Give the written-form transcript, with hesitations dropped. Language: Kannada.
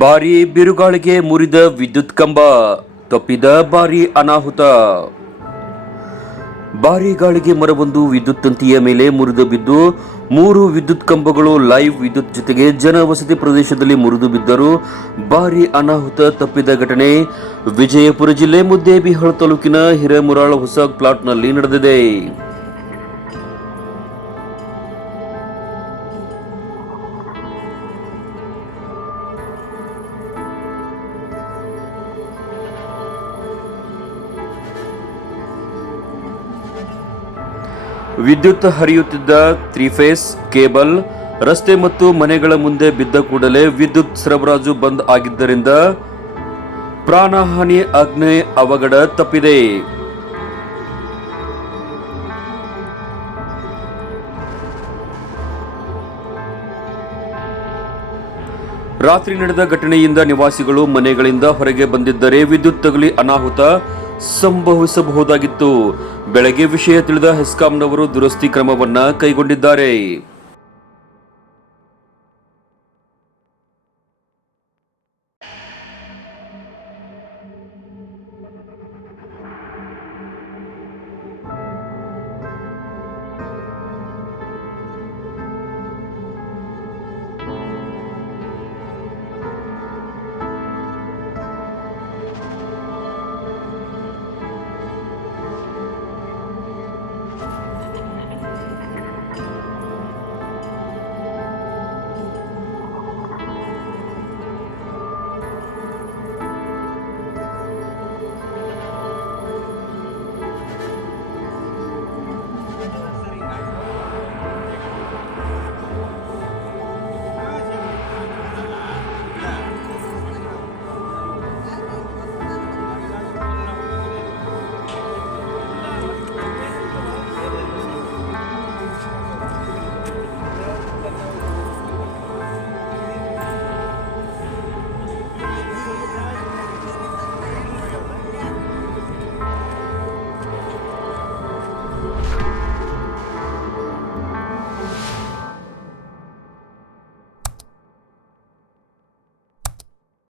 ಭಾರೀ ಬಿರುಗಾಳಿಗೆ ಮುರಿದ ವಿದ್ಯುತ್ ಕಂಬ, ತಪ್ಪಿದ ಭಾರೀ ಅನಾಹುತ. ಭಾರೀ ಗಾಳಿಗೆ ಮರವೊಂದು ವಿದ್ಯುತ್ ತಂತಿಯ ಮೇಲೆ ಮುರಿದು ಬಿದ್ದು 3 ವಿದ್ಯುತ್ ಕಂಬಗಳು ಲೈವ್ ವಿದ್ಯುತ್ ಜೊತೆಗೆ ಜನವಸತಿ ಪ್ರದೇಶದಲ್ಲಿ ಮುರಿದು ಬಿದ್ದರು. ಭಾರೀ ಅನಾಹುತ ತಪ್ಪಿದ ಘಟನೆ ವಿಜಯಪುರ ಜಿಲ್ಲೆ ಮುದ್ದೇಬಿಹಾಳ ತಾಲೂಕಿನ ಹಿರೇಮುರಾಳ ಹೊಸ ಪ್ಲಾಟ್ನಲ್ಲಿ ನಡೆದಿದೆ. ವಿದ್ಯುತ್ ಹರಿಯುತ್ತಿದ್ದ 3 ಫೇಸ್ ಕೇಬಲ್ ರಸ್ತೆ ಮತ್ತು ಮನೆಗಳ ಮುಂದೆ ಬಿದ್ದ ಕೂಡಲೇ ವಿದ್ಯುತ್ ಸರಬರಾಜು ಬಂದ್ ಆಗಿದ್ದರಿಂದ ಪ್ರಾಣಹಾನಿ ಅಗ್ನಿ ಅವಘಡ ತಪ್ಪಿದೆ. ರಾತ್ರಿ ನಡೆದ ಘಟನೆಯಿಂದ ನಿವಾಸಿಗಳು ಮನೆಗಳಿಂದ ಹೊರಗೆ ಬಂದಿದ್ದರೆ ವಿದ್ಯುತ್ ತಗುಲಿ ಅನಾಹುತ ಸಂಭವಿಸಬಹುದಾಗಿತ್ತು. ಬೆಳಗ್ಗೆ ವಿಷಯ ತಿಳಿದ ಹೆಸ್ಕಾಂನವರು ದುರಸ್ತಿ ಕ್ರಮವನ್ನ ಕೈಗೊಂಡಿದ್ದಾರೆ.